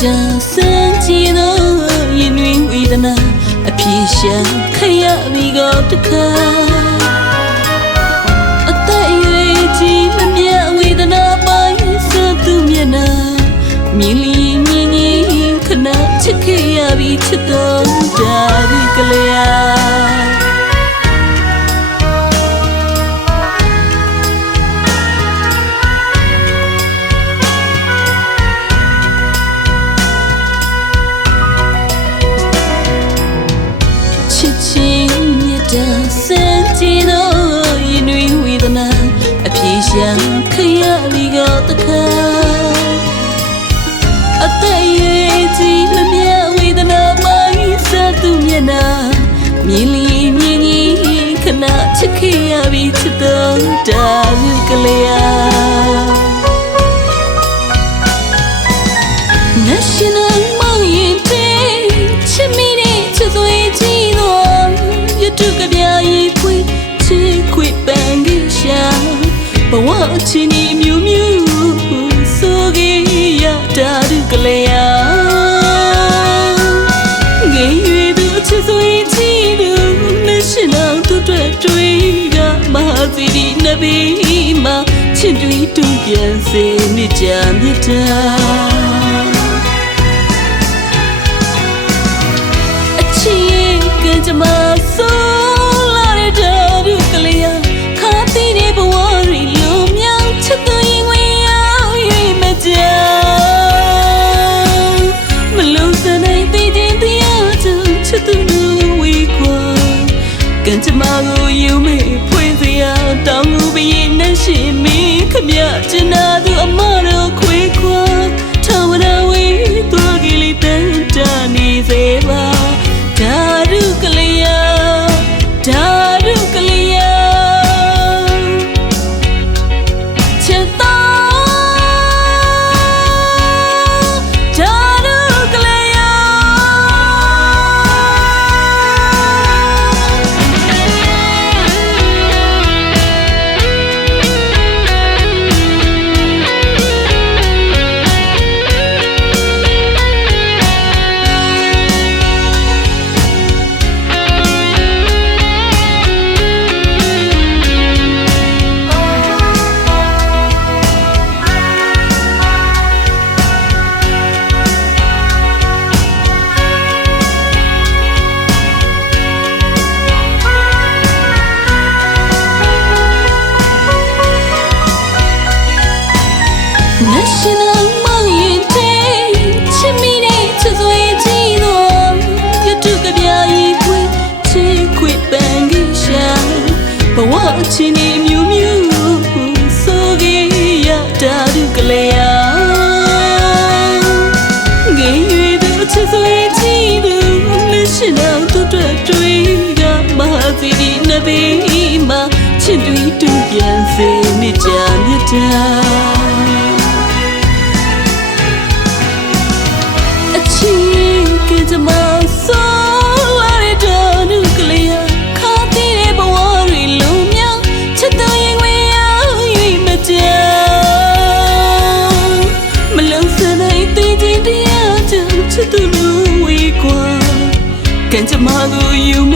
ကြည်သောရင်တွင်ဝေဒနာအပြေရှာခရပြီးတော့တခါအသက်အရွယ်ကြီးမမြတ်ဝေဒနာပိုင်းစသူမျက်နှာမြင်လီမြင်ကြီးခဏချစ်ခဲ့ရပြီးချ အပြေရှာခရလီကတခါအသက်ရည်ကြီးမမြဝေဒနာပိုင်းစသူမျက်နာမြင်လီမြင်ကြီးခဏချစ်ခဲ့ရ ဘဝချင်းဒီမြူးမြူးဆိုကြီးရတာဒုကလေးယာငယ်ရွယ်သူချစ်သွေးကြီးသူ National သူတွေ့တွေ့ကမဟာစီဒီနဗီမှာချစ်တွေတူပြန်စေမြကြမြတ်တာအချစ်ကကြမ ချင်းဒီမြူးမြူးဆိုကြီးရတာဒုကလေးယာငယ်ရွယ်သူချစ်စွေကြီးသူ National သူတွေ့တွေ့ကမဟာစီဒီနဗီမှာချစ်တွေတူပြန်စေမြကြမြတ်တာ တရားချစ်သူလူဝေးကွာကံကြမကိုယူမေ